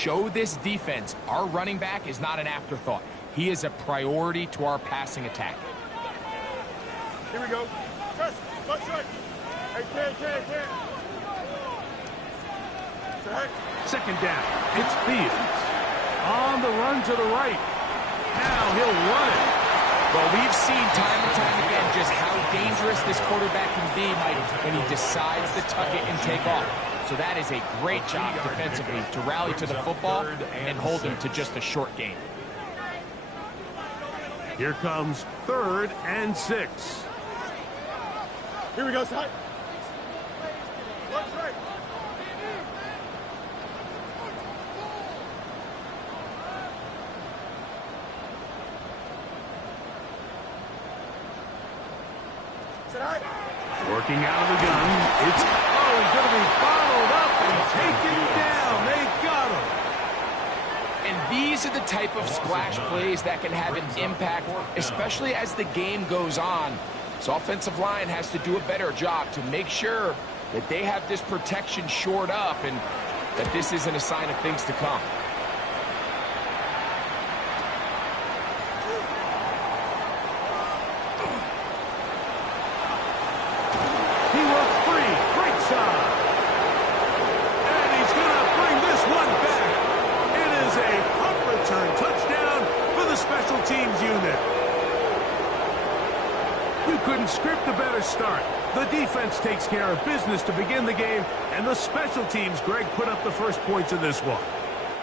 show this defense our running back is not an afterthought. He is a priority to our passing attack. Here we go. Press. Left side. Hey, Ken. Second down. It's Fields. On the run to the right. Now he'll run it. Well, we've seen time and time again just how dangerous this quarterback can be, Mike, when he decides to tuck it and take off. So that is a great job defensively to rally to the football and hold him to just a short gain. Here comes 3rd and 6. Here we go, side. Left side. Working out of the gun. It's he's going to be followed up and taken down. They got him. And these are the type of splash plays that can have an impact, especially as the game goes on. So offensive line has to do a better job to make sure that they have this protection shored up and that this isn't a sign of things to come. Script a better start. The defense takes care of business to begin the game, and the special teams, Greg, put up the first points in this one.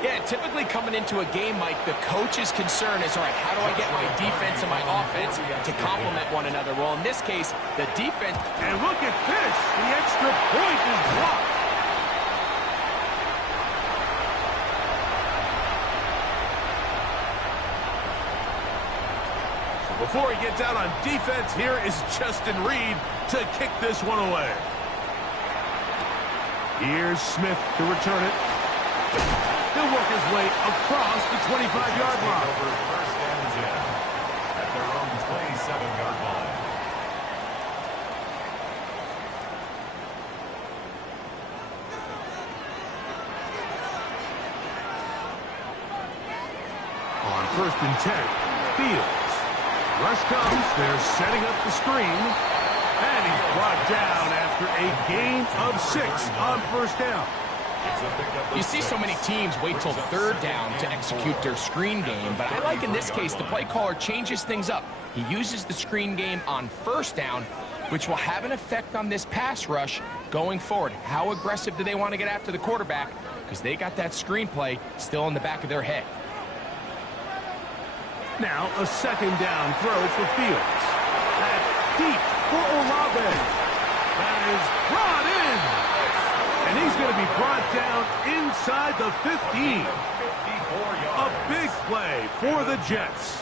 Yeah, typically coming into a game, Mike, the coach's concern is, all right, how do I get my defense and my offense to complement one another? Well, in this case, the defense... And look at this! The extra point is blocked. Before he gets out on defense, here is Justin Reed to kick this one away. Here's Smith to return it. He'll work his way across the 25-yard line. First and 10 at their own 27-yard line. On 1st and 10, Fields. Rush comes. They're setting up the screen. And he's brought down after a gain of 6 on 1st down. You see so many teams wait till 3rd down to execute their screen game, but I like in this case the play caller changes things up. He uses the screen game on 1st down, which will have an effect on this pass rush going forward. How aggressive do they want to get after the quarterback? Because they got that screen play still in the back of their head. Now a 2nd down throw for Fields. That's deep for Olave. That is brought in. And he's going to be brought down inside the 15. A big play for the Jets.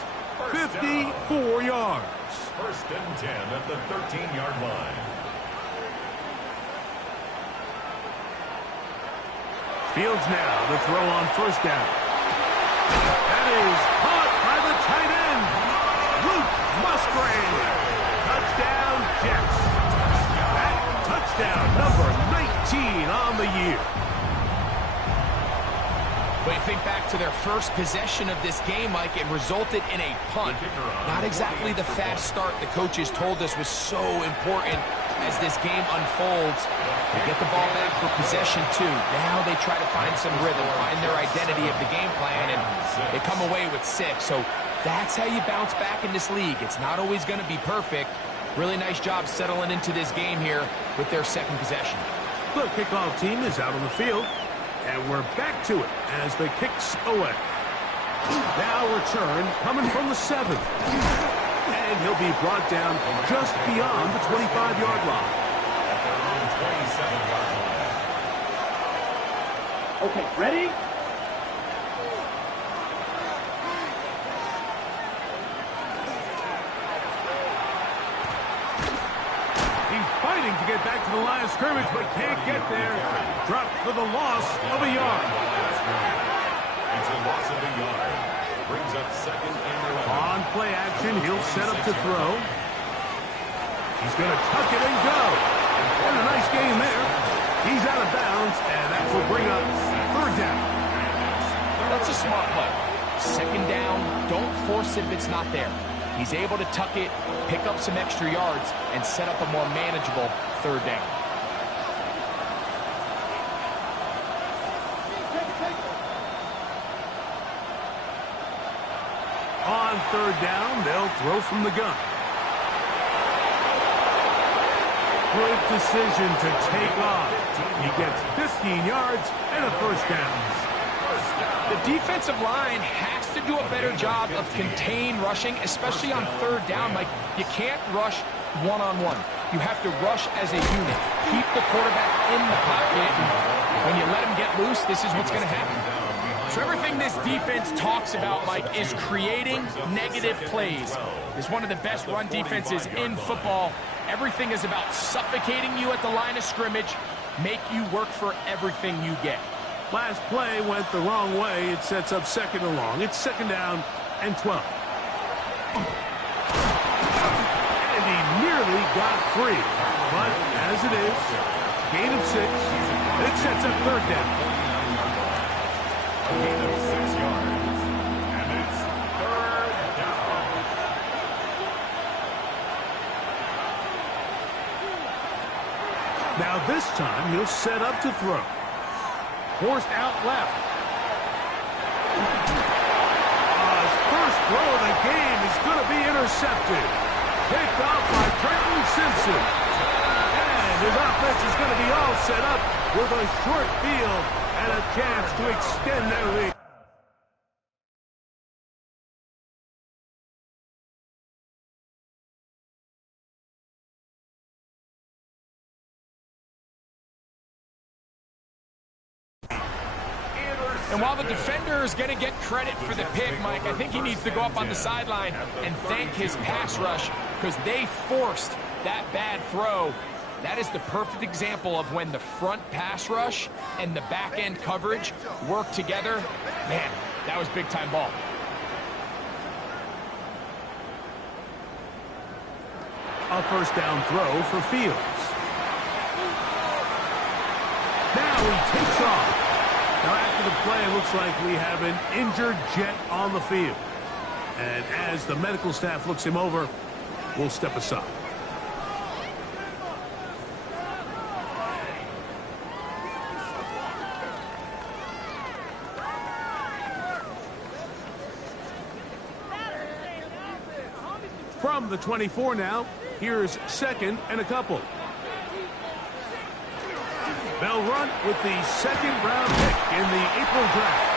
54 yards. 1st and 10 at the 13-yard line. Fields now the throw on 1st down. That is caught by the tight end, Luke Musgrave. Touchdown, Jets. That touchdown number 19 on the year. When you think back to their first possession of this game, Mike, it resulted in a punt. Not exactly the fast start the coaches told us was so important as this game unfolds. They get the ball back for possession 2. Now they try to find some rhythm, find their identity of the game plan, and they come away with 6. So that's how you bounce back in this league. It's not always going to be perfect. Really nice job settling into this game here with their 2nd possession. The kickoff team is out on the field, and we're back to it as the kick's away. Now return coming from the 7th. And he'll be brought down just beyond the 25-yard line. At their own 27-yard line. Okay, ready? He's fighting to get back to the line of scrimmage, but can't get there. Dropped for the loss of a yard. It's a loss of a yard. Brings up 2nd and 11. On play action, he'll set up to throw. He's going to tuck it and go. And a nice game there. He's out of bounds, and that will bring up 3rd down. That's a smart play. Second down, don't force it if it's not there. He's able to tuck it, pick up some extra yards, and set up a more manageable third down. On third down, they'll throw from the gun. Good decision to take off. He gets 15 yards and a first down. The defensive line has to do a better job of contain rushing, especially on third down. Like, you can't rush one-on-one. You have to rush as a unit. Keep the quarterback in the pocket. And when you let him get loose, this is what's going to happen. So everything this defense talks about, Mike, is creating negative plays. It's one of the best run defenses in football. Everything is about suffocating you at the line of scrimmage, make you work for everything you get. Last play went the wrong way. It sets up second and long. It's second down and 12. And he nearly got free. But as it is, gain of 6. It sets up third down. A gain of 6 yards. And it's third down. Now this time he'll set up to throw. Forced out left. His first throw of the game is going to be intercepted. Picked off by Trenton Simpson. And his offense is going to be all set up with a short field and a chance to extend their lead. And while the defender is going to get credit for the pick, Mike, I think he needs to go up on the sideline and thank his pass rush because they forced that bad throw. That is the perfect example of when the front pass rush and the back end coverage work together. Man, that was big-time ball. A first down throw for Fields. Now he takes off. Now after the play, it looks like we have an injured Jet on the field. And as the medical staff looks him over, we'll step aside. From the 24 now, here's second and a couple. They'll run with the second-round pick in the April draft.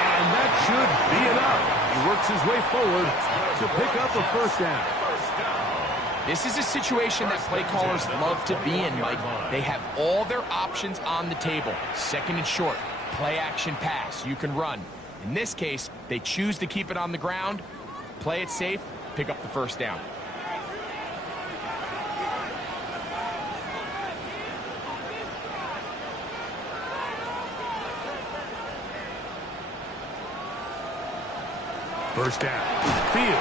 And that should be enough. He works his way forward to pick up a first down. This is a situation that play callers love to be in, Mike. They have all their options on the table. Second and short, play action pass, you can run. In this case, they choose to keep it on the ground, play it safe, pick up the first down. First down. Fields.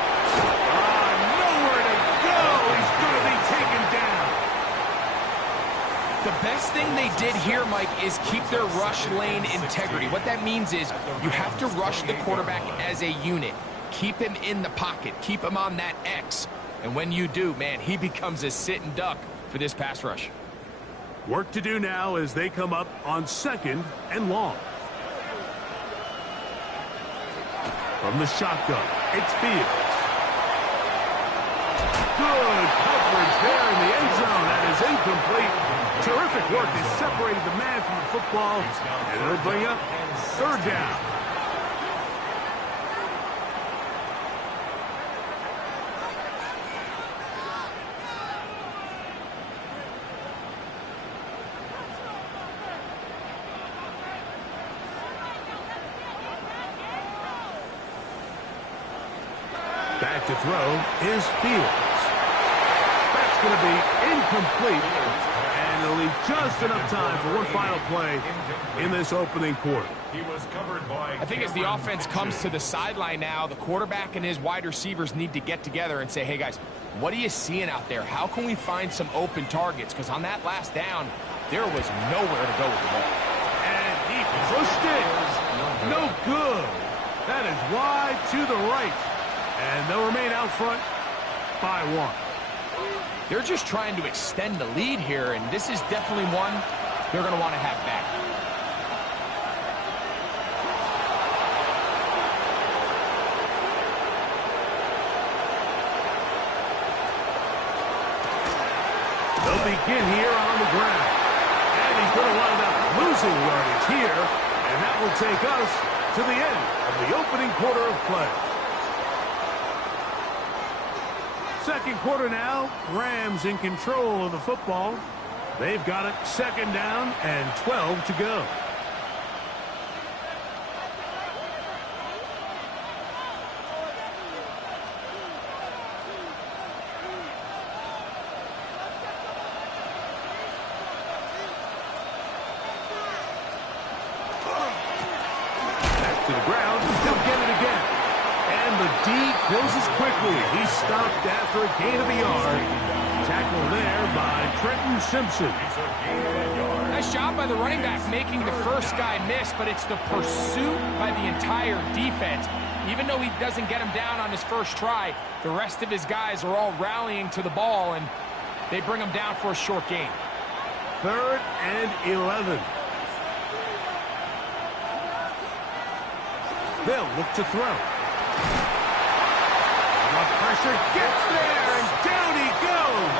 Nowhere to go. He's going to be taken down. The best thing they did here, Mike, is keep their rush lane integrity. What that means is you have to rush the quarterback as a unit. Keep him in the pocket. Keep him on that X. And when you do, man, he becomes a sitting duck for this pass rush. Work to do now as they come up on second and long. From the shotgun, it's Fields. Good coverage there in the end zone. That is incomplete. Terrific work. They separated the man from the football, and it'll bring up third down. Back to throw is Fields. That's going to be incomplete. And it'll leave just enough time for one final play in this opening quarter. I think as the offense comes to the sideline now, the quarterback and his wide receivers need to get together and say, hey, guys, what are you seeing out there? How can we find some open targets? Because on that last down, there was nowhere to go with the ball. And he pushed it. No good. That is wide to the right. And they'll remain out front by 1. They're just trying to extend the lead here, and this is definitely one they're going to want to have back. They'll begin here on the ground. And he's going to wind up losing yardage here. And that will take us to the end of the opening quarter of play. Second quarter now. Rams in control of the football. They've got it 2nd down and 12 to go. To the ground, he'll get it again. And the D closes quickly. He's stopped after a gain of a yard. Tackle there by Trenton Simpson. Nice job by the running back making the first guy miss, but it's the pursuit by the entire defense. Even though he doesn't get him down on his first try, the rest of his guys are all rallying to the ball, and they bring him down for a short gain. 3rd and 11. They'll look to throw. The pressure gets there, and down he goes.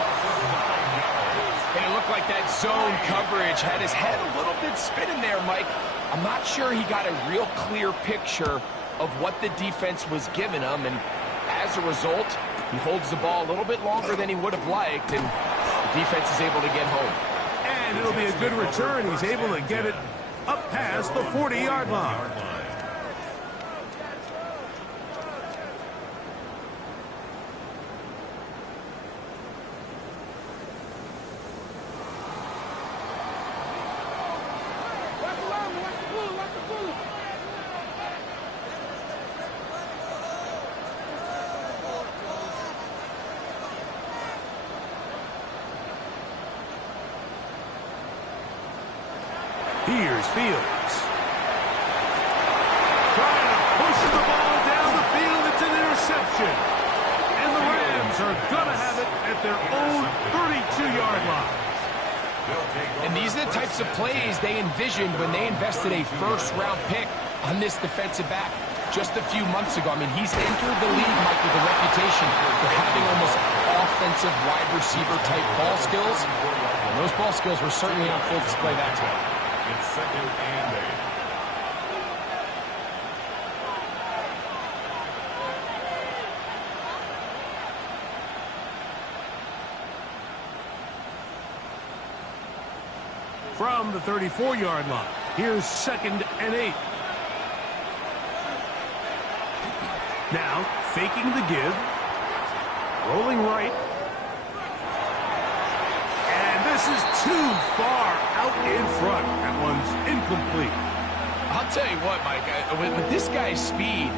And it looked like that zone coverage had his head a little bit spinning there, Mike. I'm not sure he got a real clear picture of what the defense was giving him, and as a result, he holds the ball a little bit longer than he would have liked, and the defense is able to get home. And it'll be a good return. He's able to get it up past the 40-yard line. Here's Fields. Trying to push the ball down the field. It's an interception. And the Rams are going to have it at their own 32-yard line. And these are the types of plays they envisioned when they invested a first-round pick on this defensive back just a few months ago. I mean, he's entered the league, Mike, with a reputation for having almost offensive wide receiver-type ball skills. And those ball skills were certainly on full display that time. It's 2nd and 8. From the 34-yard line, here's 2nd and 8. Now, faking the give. Rolling right. And this is too far out in front. That one's incomplete. I'll tell you what, Mike, with this guy's speed,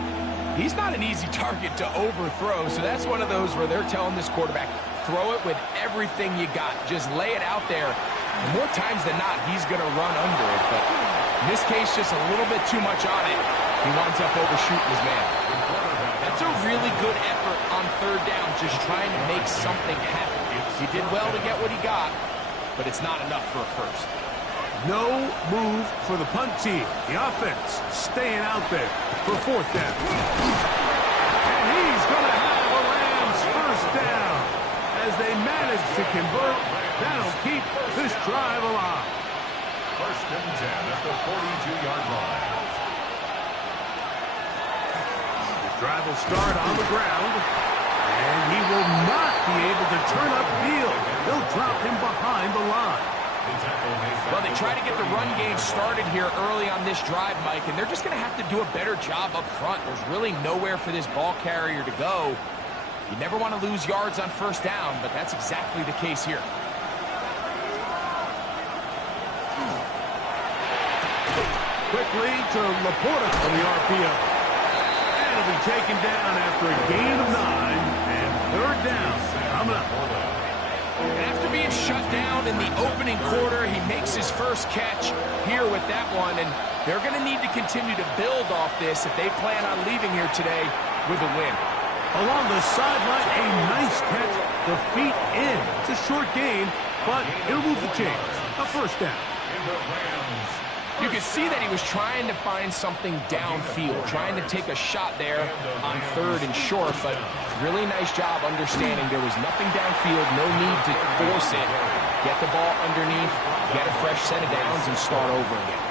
he's not an easy target to overthrow, so that's one of those where they're telling this quarterback, throw it with everything you got. Just lay it out there. And more times than not, he's going to run under it, but in this case, just a little bit too much on it. He winds up overshooting his man. That's a really good effort on 3rd down, just trying to make something happen. He did well to get what he got, but it's not enough for a first. No move for the punt team. The offense staying out there for 4th down. And he's going to have a Rams 1st down. As they manage to convert, that'll keep this drive alive. 1st and 10 at the 42-yard line. The drive will start on the ground. And he will not be able to turn upfield. They'll drop him behind the line. Well, they try to get the run game started here early on this drive, Mike, and they're just going to have to do a better job up front. There's really nowhere for this ball carrier to go. You never want to lose yards on 1st down, but that's exactly the case here. Quickly to Laporta on the RPO. And it'll be taken down after a gain of 9. And 3rd down coming up. And after being shut down in the opening quarter, he makes his first catch here with that one. And they're going to need to continue to build off this if they plan on leaving here today with a win. Along the sideline, a nice catch. The feet in. It's a short gain, but it'll move the chains. A first down. You could see that he was trying to find something downfield, trying to take a shot there on 3rd and short, but really nice job understanding there was nothing downfield, no need to force it. Get the ball underneath, get a fresh set of downs, and start over again.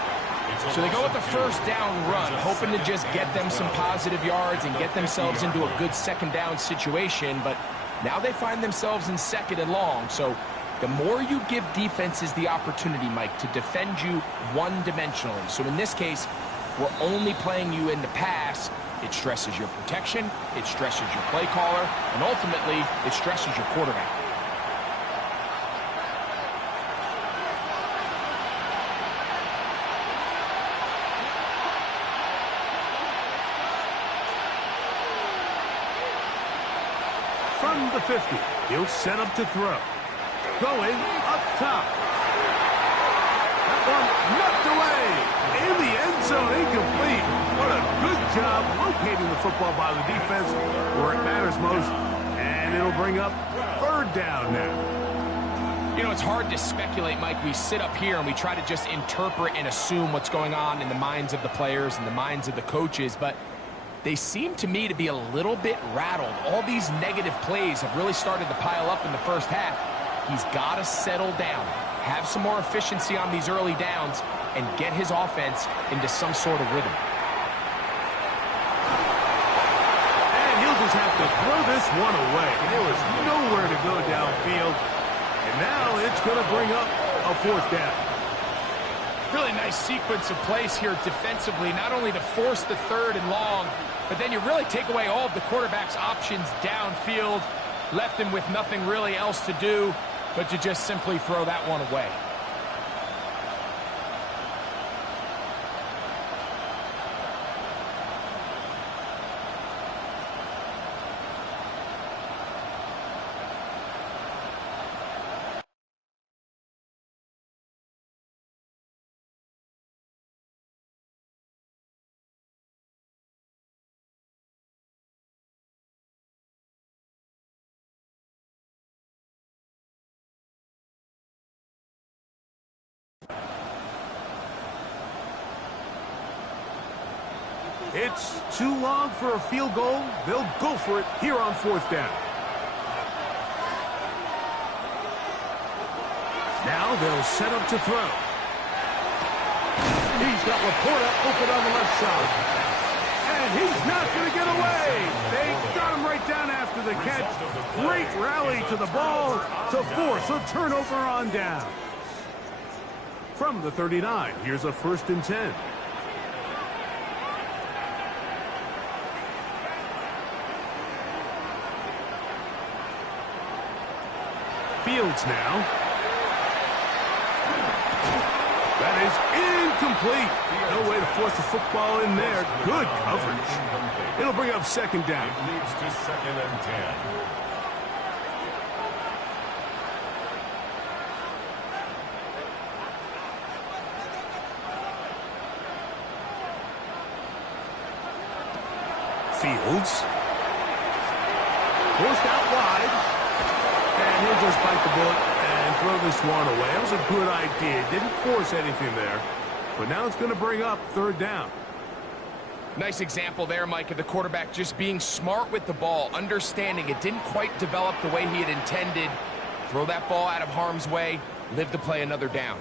So they go with the first down run, hoping to just get them some positive yards and get themselves into a good second down situation, but now they find themselves in 2nd and long, so the more you give defenses the opportunity, Mike, to defend you one-dimensionally. So in this case, we're only playing you in the pass. It stresses your protection, it stresses your play caller, and ultimately, it stresses your quarterback. From the 50, he'll set up to throw. Going up top. That one knocked away. In the end zone, incomplete. What a good job locating the football by the defense where it matters most. And it'll bring up 3rd down now. You know, it's hard to speculate, Mike. We sit up here and we try to just interpret and assume what's going on in the minds of the players and the minds of the coaches, but they seem to me to be a little bit rattled. All these negative plays have really started to pile up in the first half. He's got to settle down, have some more efficiency on these early downs, and get his offense into some sort of rhythm. And he'll just have to throw this one away. There was nowhere to go downfield. And now it's going to bring up a 4th down. Really nice sequence of plays here defensively, not only to force the 3rd and long, but then you really take away all of the quarterback's options downfield, left him with nothing really else to do but to just simply throw that one away. It's too long for a field goal. They'll go for it here on 4th down. Now they'll set up to throw. He's got Laporta open on the left side. And he's not going to get away. They got him right down after the catch. Great rally to the ball to force a turnover on down. From the 39, here's a 1st and 10. Fields now. That is incomplete. No way to force the football in there. Good coverage. It'll bring up 2nd down. It leads to 2nd and 10. Fields. Forced out wide. And he'll just bite the bullet and throw this one away. That was a good idea. Didn't force anything there. But now it's going to bring up 3rd down. Nice example there, Mike, of the quarterback just being smart with the ball, understanding it didn't quite develop the way he had intended. Throw that ball out of harm's way, live to play another down.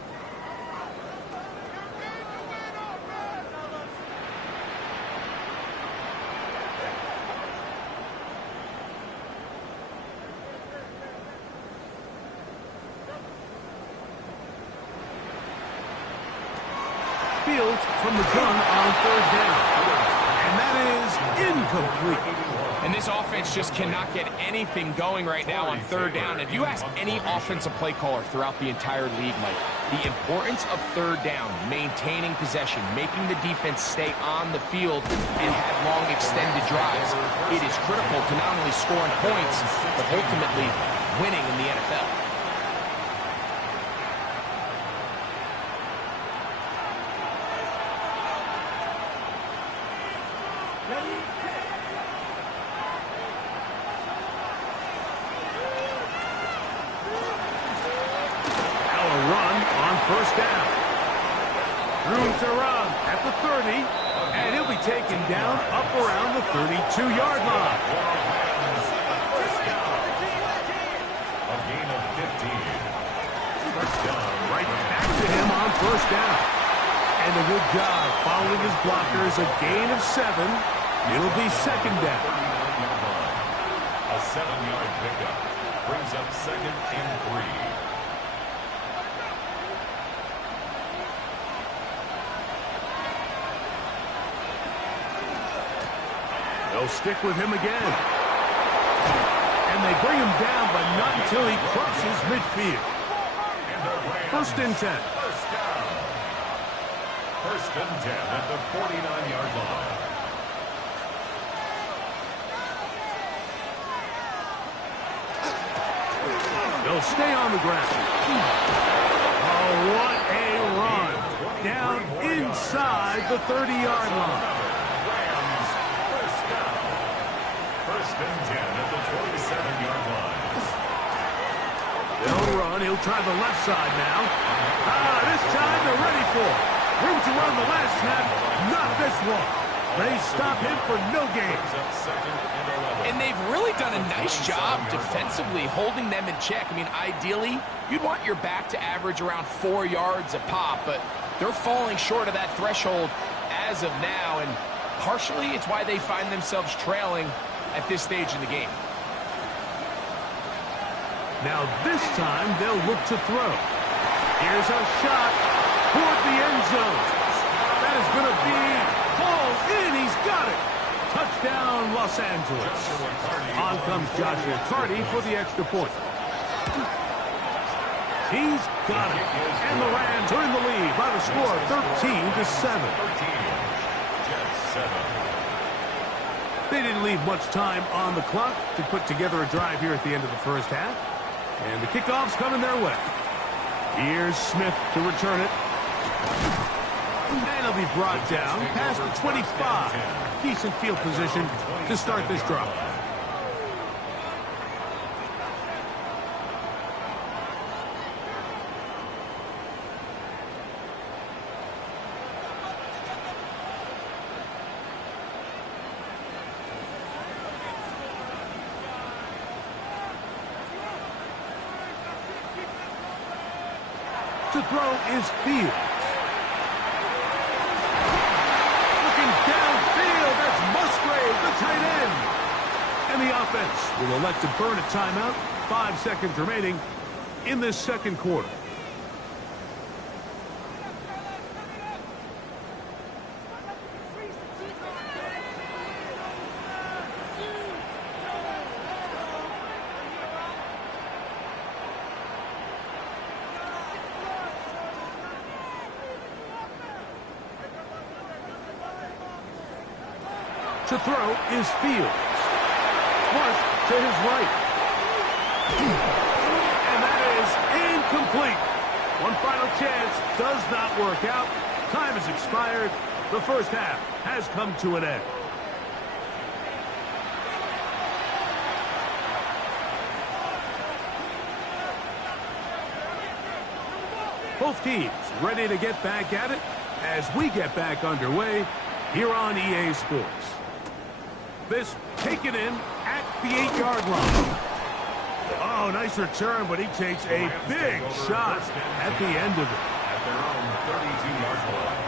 Fields from the gun on 3rd down. And that is incomplete. And this offense just cannot get anything going right now on 3rd down. If you ask any offensive play caller throughout the entire league, Mike, the importance of 3rd down, maintaining possession, making the defense stay on the field and have long extended drives, it is critical to not only scoring points, but ultimately winning in the NFL. Now a run on first down. Room to run at the 30, and he'll be taken down up around the 32-yard line. A gain of 15. First down. Right back to him on first down. And a good job following his blockers, a gain of 7. It'll be second down. A 7-yard pickup brings up second and 3. They'll stick with him again. And they bring him down, but not until he crosses midfield. First and 10. First down. First and 10 at the 49-yard line. They'll stay on the ground. Oh, what a run. Down inside the 30-yard line. Rams, first down. First and 10 at the 27-yard line. They'll run. He'll try the left side now. This time they're ready for it. Room to run the last snap. Not this one. They stop him for no gain. And they've really done a nice job defensively holding them in check. I mean, ideally, you'd want your back to average around 4 yards a pop, but they're falling short of that threshold as of now, and partially it's why they find themselves trailing at this stage in the game. Now this time they'll look to throw. Here's a shot toward the end zone. That is going to be hauled in. He's got it. Touchdown, Los Angeles. On comes Joshua Carty for the extra point. He's got it. And the Rams are in the lead by the score of 13-7. They didn't leave much time on the clock to put together a drive here at the end of the first half. And the kickoff's coming their way. Here's Smith to return it. And he'll be brought down past the 25. Decent field position to start this drive. To throw is Fields. Looking downfield, that's Musgrave, the tight end. And the offense will elect to burn a timeout. 5 seconds remaining in this second quarter. To throw is Fields. Flush to his right. And that is incomplete. One final chance does not work out. Time has expired. The first half has come to an end. Both teams ready to get back at it as we get back underway here on EA Sports. This taken in at the 8-yard line. Oh, nice return, but he takes a big shot at the end of it. At their own 32-yard line.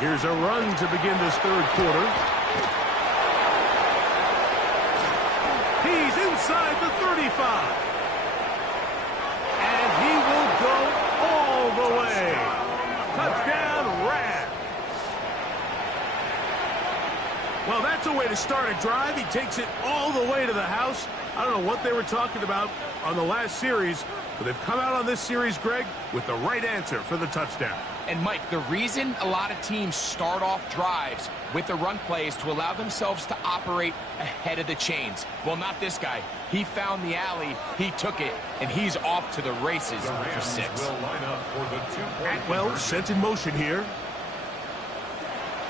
Here's a run to begin this third quarter. He's inside the 35. And he will go all the way. Touchdown, Rams. Well, that's a way to start a drive. He takes it all the way to the house. I don't know what they were talking about on the last series, But they've come out on this series, Greg, with the right answer for the touchdown. And, Mike, the reason a lot of teams start off drives with the run play is to allow themselves to operate ahead of the chains. Well, not this guy. He found the alley, he took it, and he's off to the races for 6. Will line up for the 2-point Atwell sent in motion here.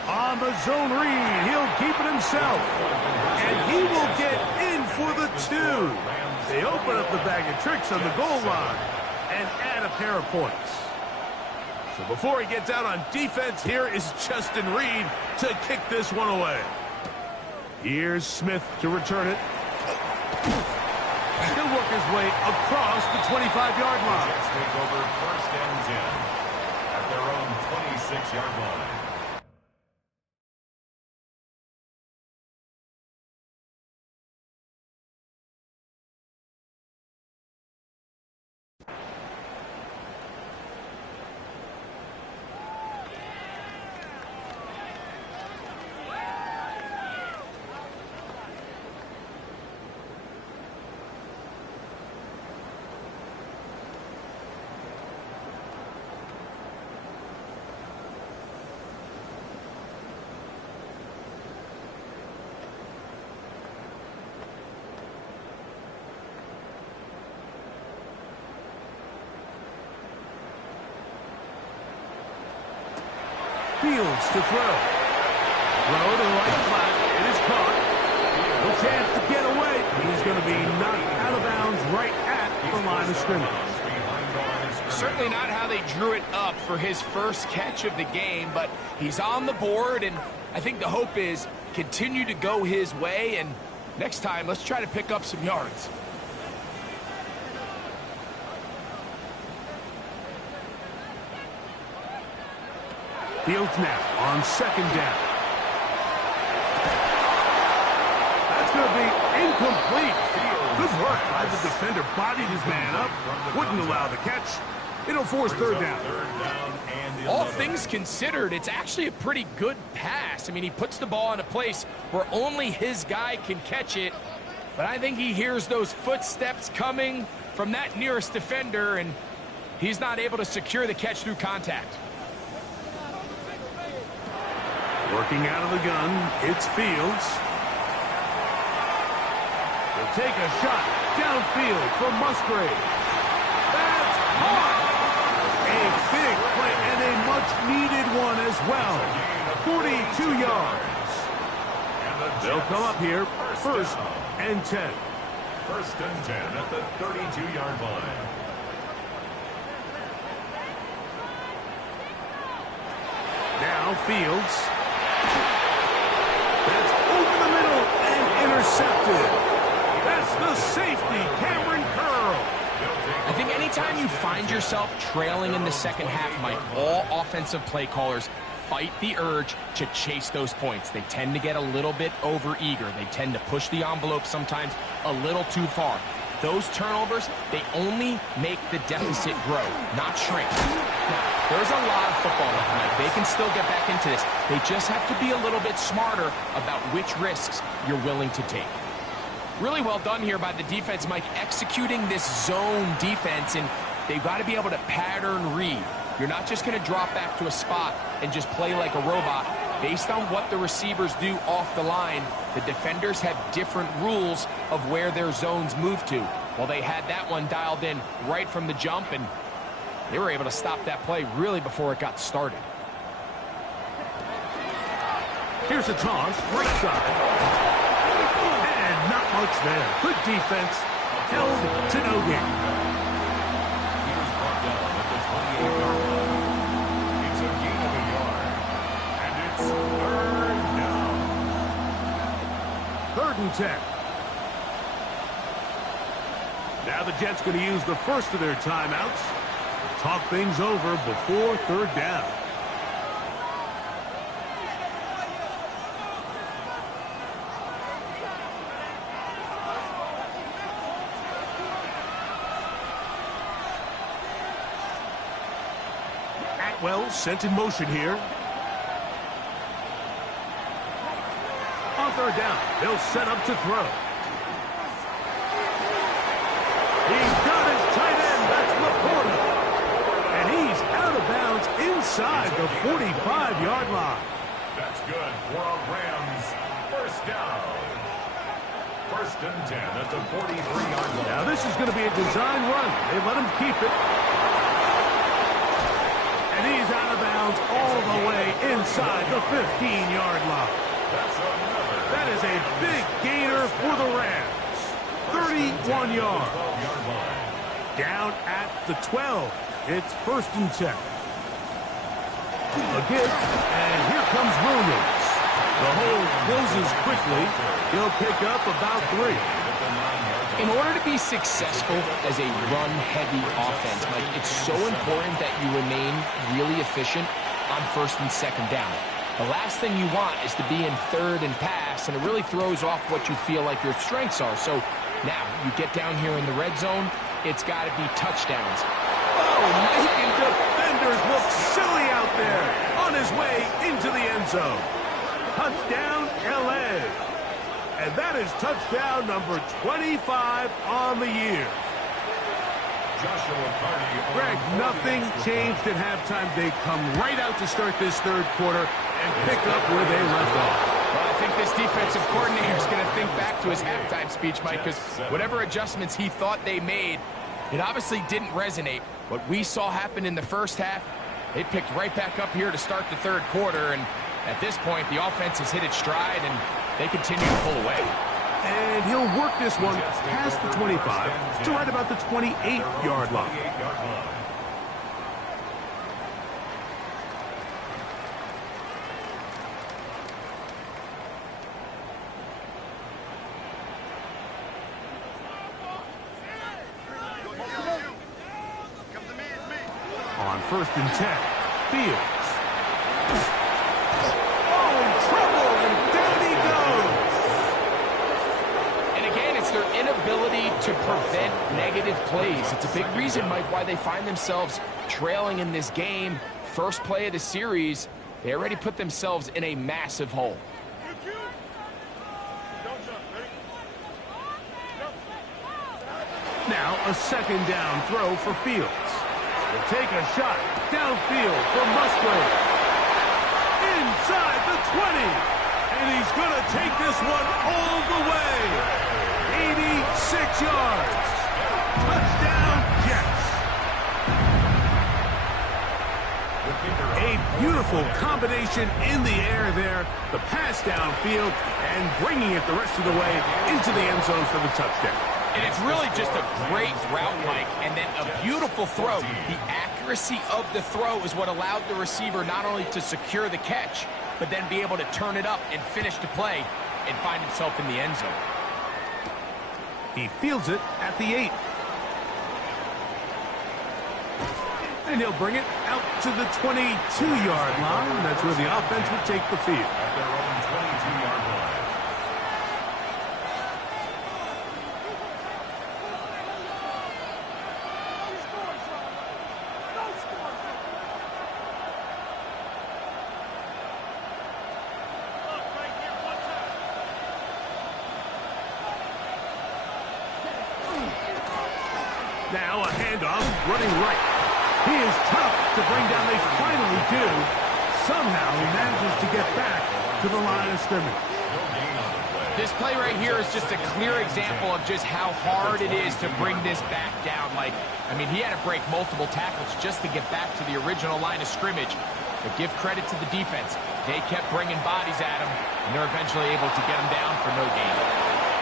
On the zone read, he'll keep it himself. And he will get in for the 2. They open up the bag of tricks on the goal line and add a pair of points. So before he gets out on defense, here is Justin Reed to kick this one away. Here's Smith to return it. He'll work his way across the 25-yard line. Jets take over 1st and 10 at their own 26-yard line. Fields to throw. Throw to the right flat. It is caught. No chance to get away. He's going to be knocked out of bounds right at the line of scrimmage. Certainly not how they drew it up for his first catch of the game, but he's on the board, and I think the hope is continue to go his way, and next time, let's try to pick up some yards. Fields now on 2nd down. That's going to be incomplete. Good work by the defender. Bodied his man up. Wouldn't allow the catch. It'll force 3rd down. All things considered, it's actually a pretty good pass. I mean, he puts the ball in a place where only his guy can catch it. But I think he hears those footsteps coming from that nearest defender, and he's not able to secure the catch through contact. Working out of the gun, it's Fields. He'll take a shot downfield for Musgrave. That's hard. A big play and a much-needed one as well. 42 yards. They'll come up here, 1st and 10. 1st and 10 at the 32-yard line. Now Fields. That's over the middle and intercepted. That's the safety, Cameron Curl. I think anytime you find yourself trailing in the second half, Mike, all offensive play callers fight the urge to chase those points. They tend to get a little bit overeager. They tend to push the envelope sometimes a little too far. Those turnovers, they only make the deficit grow, not shrink. Now, there's a lot of football left, Mike. They can still get back into this. They just have to be a little bit smarter about which risks you're willing to take. Really well done here by the defense, Mike, executing this zone defense, and they've got to be able to pattern read. You're not just going to drop back to a spot and just play like a robot. Based on what the receivers do off the line, the defenders have different rules of where their zones move to. Well, they had that one dialed in right from the jump, and they were able to stop that play really before it got started. Here's a toss, right side. And not much there. Good defense. Held to no gain. Here's brought down at the 28-yard line. It's a gain of a yard. And it's 3rd down. 3rd and 10. Now the Jets going to use the first of their timeouts to talk things over before 3rd down. Atwell sent in motion here. On 3rd down, they'll set up to throw. He's got his tight end. 45-yard line. That's good for a Rams first down. First and 10 at the 43-yard line. Now this is going to be a design run. They let him keep it. And he's out of bounds all the way inside the 15-yard line. That is a big gainer for the Rams. 31 yards. Down at the 12. It's first and 10. A give, and here comes Williams. The hole closes quickly. He'll pick up about 3. In order to be successful as a run-heavy offense, Mike, it's so important that you remain really efficient on first and second down. The last thing you want is to be in third and pass, and it really throws off what you feel like your strengths are. So now you get down here in the red zone, it's got to be touchdowns. Oh, making defenders look silly out there on his way into the end zone. Touchdown, L.A. And that is touchdown number 25 on the year. Greg, nothing changed at halftime. They come right out to start this third quarter and pick up where they left off. Well, I think this defensive coordinator is going to think back to his halftime speech, Mike, because whatever adjustments he thought they made, it obviously didn't resonate. What we saw happen in the first half, they picked right back up here to start the third quarter, and at this point, the offense has hit its stride, and they continue to pull away. And he'll work this one past the 25 to right about the 28-yard line. On first and 10, Fields. Inability to prevent negative plays. It's a big reason, Mike, why they find themselves trailing in this game. First play of the series, they already put themselves in a massive hole. Now a second down throw for Fields. He'll take a shot downfield for Musgrave. Inside the 20. And he's going to take this one all the way. 86 yards. Touchdown, Jets. A beautiful combination in the air there. The pass downfield and bringing it the rest of the way into the end zone for the touchdown. And it's really just a great route, Mike, and then a beautiful throw. The accuracy of the throw is what allowed the receiver not only to secure the catch, but then be able to turn it up and finish the play and find himself in the end zone. He fields it at the 8. And he'll bring it out to the 22-yard line. That's where the offense will take the field. At their own 22-yard line. Now a handoff, running right. He is tough to bring down. They finally do. Somehow he manages to get back to the line of scrimmage. This play right here is just a clear example of just how hard it is to bring this back down. Like, I mean, he had to break multiple tackles just to get back to the original line of scrimmage. But give credit to the defense. They kept bringing bodies at him, and they're eventually able to get him down for no gain.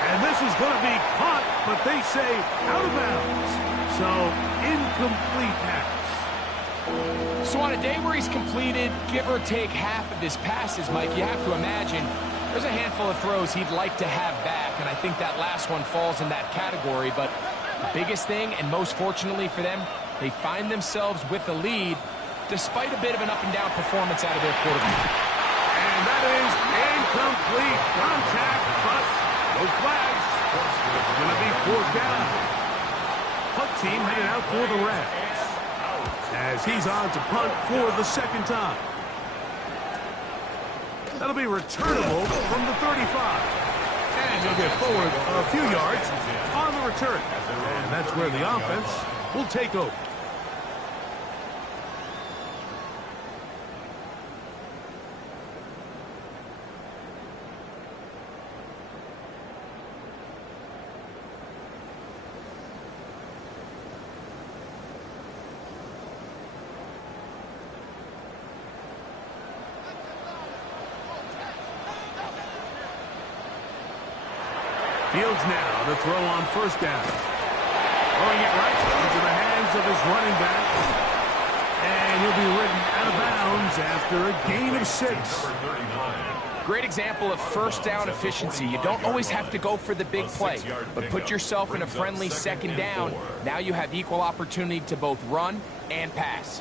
And this is going to be caught, but they say out of bounds. So, incomplete pass. So on a day where he's completed, give or take half of his passes, Mike, you have to imagine there's a handful of throws he'd like to have back, and I think that last one falls in that category. But the biggest thing, and most fortunately for them, they find themselves with the lead despite a bit of an up-and-down performance out of their quarterback. And that is incomplete contact, but no flags. It's going to be fourth down. Punt team headed out for the Rams as he's on to punt for the second time. That'll be returnable from the 35. And he'll get forward a few yards on the return. And that's where the offense will take over. Fields now to throw on first down. Throwing it right into the hands of his running back. And he'll be ridden out of bounds after a gain of 6. Great example of first down efficiency. You don't always have to go for the big play, but put yourself in a friendly second down. Now you have equal opportunity to both run and pass.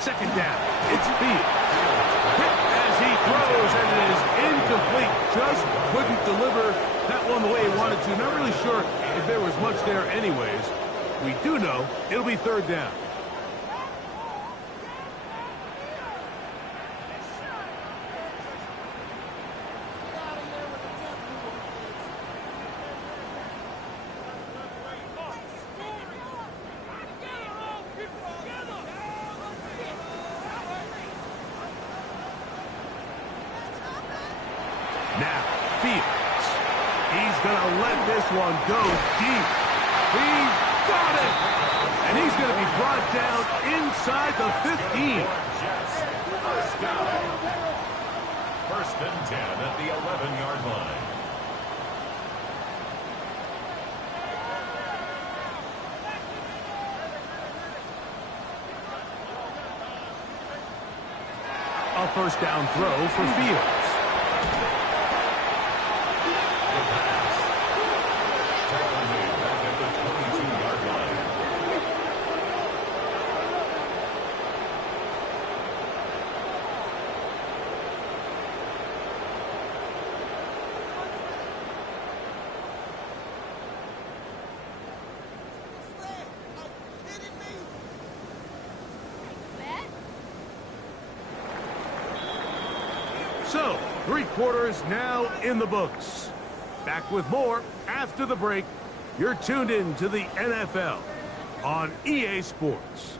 Second down. It's Fields. Hit as he throws, and it is incomplete. Just couldn't deliver that one the way he wanted to. Not really sure if there was much there anyways. We do know it'll be third down. Now, Fields. He's going to let this one go deep. He's got it! And he's going to be brought down inside the 15. First and 10 at the 11-yard line. A first down throw for Fields. So, 3 quarters now in the books. Back with more after the break. You're tuned in to the NFL on EA Sports.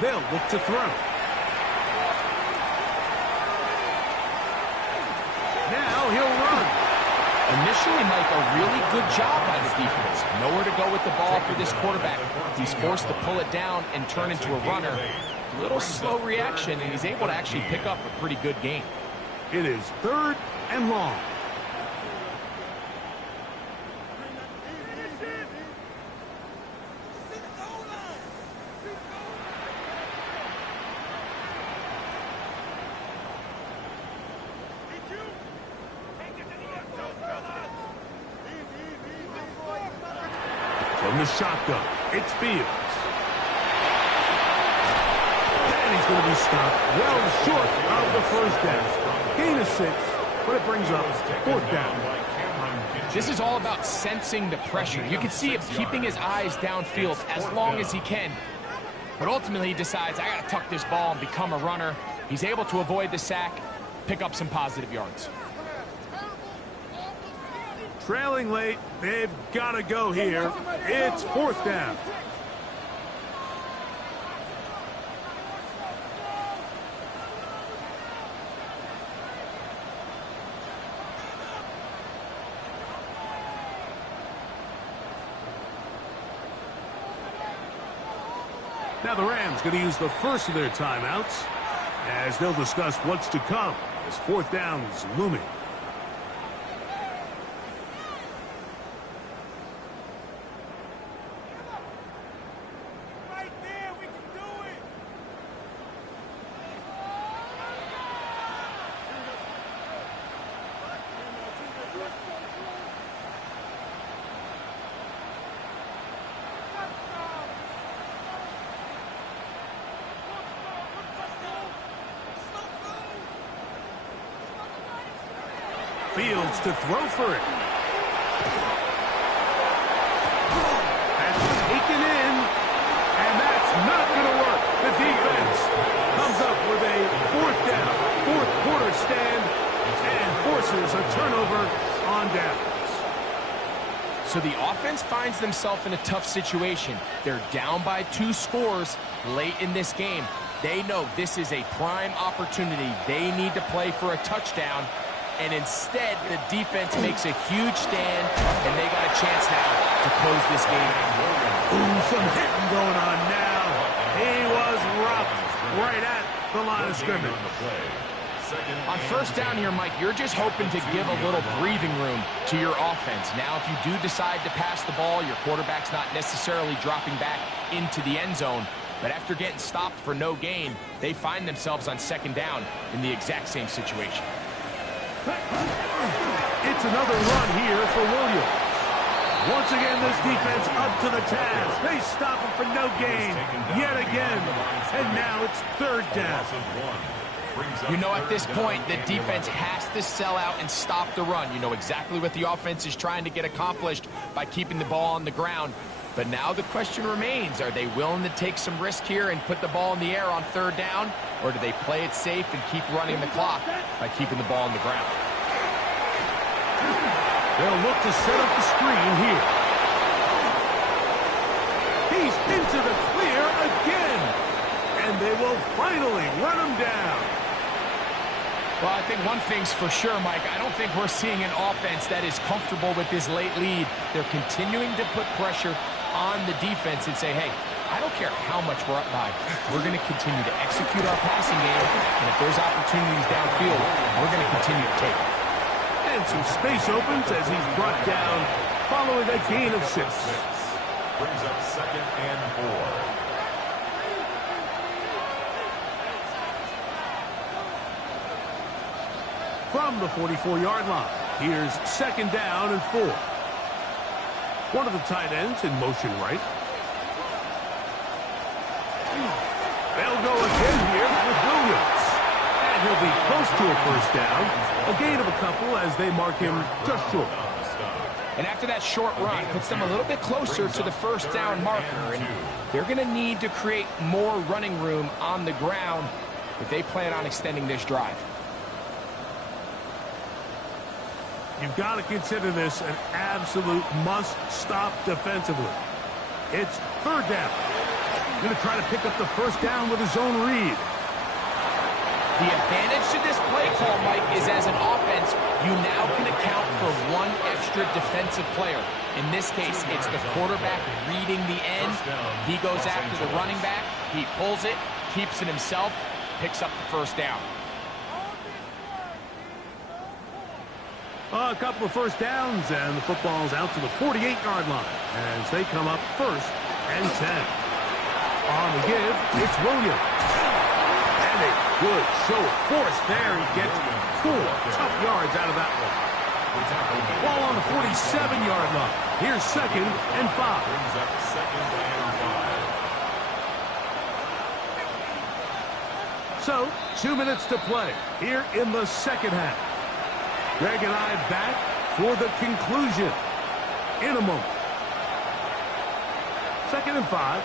They'll look to throw. Now he'll run. Initially, Mike, a really good job by the defense. Nowhere to go with the ball for this quarterback. He's forced to pull it down and turn into a runner. A little slow reaction, and he's able to actually pick up a pretty good gain. It is 3rd and long. From the shotgun, it's Fields. And he's going to be stopped well short of the first down. Gain of 6, but it brings up 4th down. This is all about sensing the pressure. You can see him keeping his eyes downfield as long as he can. But ultimately, he decides, I got to tuck this ball and become a runner. He's able to avoid the sack, pick up some positive yards. Trailing late, they've got to go here. It's 4th down. Now the Rams going to use the first of their timeouts as they'll discuss what's to come as 4th down is looming. Fields to throw for it. That's taken in, and that's not going to work. The defense comes up with a 4th down, 4th quarter stand, and forces a turnover on downs. So the offense finds themselves in a tough situation. They're down by 2 scores late in this game. They know this is a prime opportunity. They need to play for a touchdown. And instead, the defense makes a huge stand, and they got a chance now to close this game. Ooh, some hitting going on now. He was roughed right at the line of scrimmage. On first down here, Mike, you're just hoping to give a little breathing room to your offense. Now, if you do decide to pass the ball, your quarterback's not necessarily dropping back into the end zone. But after getting stopped for no gain, they find themselves on second down in the exact same situation. It's another run here for Williams. Once again, this defense up to the task. They stop him for no gain yet again. And now it's third down. You know, at this point, the defense has to sell out and stop the run. You know exactly what the offense is trying to get accomplished by keeping the ball on the ground. But now the question remains, are they willing to take some risk here and put the ball in the air on third down? Or do they play it safe and keep running the clock by keeping the ball on the ground? They'll look to set up the screen here. He's into the clear again. And they will finally run him down. Well, I think one thing's for sure, Mike. I don't think we're seeing an offense that is comfortable with this late lead. They're continuing to put pressure on the defense and say, hey, I don't care how much we're up by. We're going to continue to execute our passing game, and if there's opportunities downfield, we're going to continue to take them. And some space opens as he's brought down following a gain of 6. Brings up 2nd and 4. From the 44-yard line, here's second down and 4. One of the tight ends in motion right. They'll go again here with Williams. And he'll be close to a first down. A gain of a couple as they mark him just short. And after that short run, puts them a little bit closer to the first down marker. And they're going to need to create more running room on the ground if they plan on extending this drive. You've got to consider this an absolute must-stop defensively. It's third down. Going to try to pick up the first down with his own read. The advantage to this play call, Mike, is as an offense, you now can account for one extra defensive player. In this case, it's the quarterback reading the end. He goes after the running back. He pulls it, keeps it himself, picks up the first down. A couple of first downs, and the football's out to the 48-yard line as they come up first and 10. On the give, it's Williams. And a good show of force there. He gets 4 tough yards out of that one. Ball on the 47-yard line. Here's second and 5. Brings up 2nd and 5. So, 2 minutes to play here in the second half. Greg and I back for the conclusion in a moment. 2nd and 5.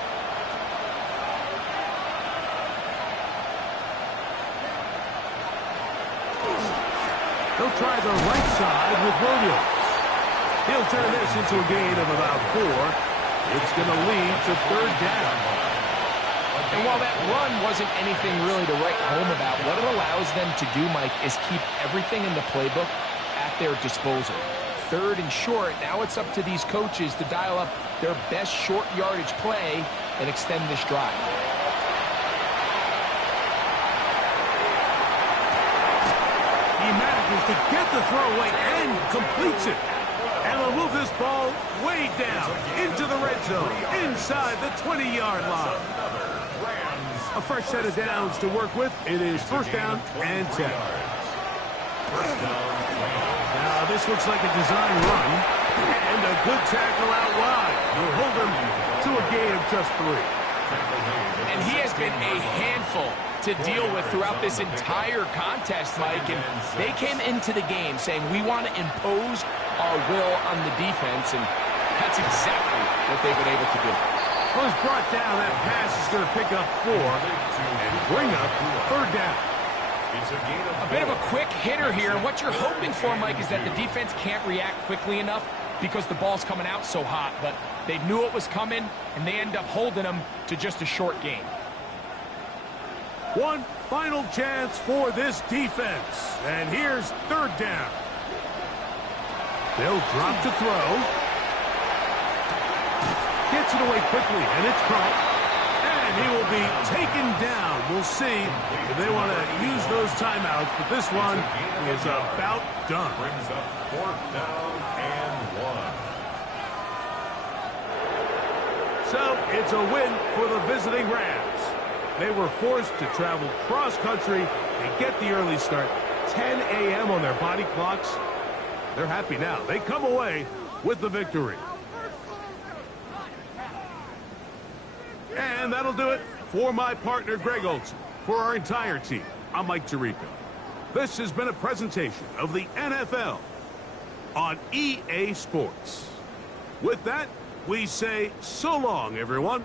He'll try the right side with Williams. He'll turn this into a gain of about 4. It's going to lead to third down. And while that run wasn't anything really to write home about, what it allows them to do, Mike, is keep everything in the playbook at their disposal. Third and short, now it's up to these coaches to dial up their best short yardage play and extend this drive. He manages to get the throw away and completes it. And will move this ball way down into the red zone, inside the 20-yard line. A fresh set of downs to work with. It is first down and 10. Now this looks like a design run. And a good tackle out wide. Will hold him to a gain of just 3. And he has been a handful to deal with throughout this entire contest, Mike. And they came into the game saying, we want to impose our will on the defense. And that's exactly what they've been able to do. Was brought down. That pass is going to pick up 4 and bring up third down. A bit of a quick hitter here. What you're hoping for, Mike, is that the defense can't react quickly enough because the ball's coming out so hot, but they knew it was coming, and they end up holding them to just a short game. One final chance for this defense, and here's third down. They'll drop to throw. Gets it away quickly, and it's caught. And he will be taken down. We'll see if they want to use those timeouts, but this one is about done. Brings up 4th down and 1. So it's a win for the visiting Rams. They were forced to travel cross-country and get the early start. 10 a.m. on their body clocks. They're happy now. They come away with the victory. And that'll do it for my partner, Greg Olson. For our entire team, I'm Mike Tirico. This has been a presentation of the NFL on EA Sports. With that, we say so long, everyone.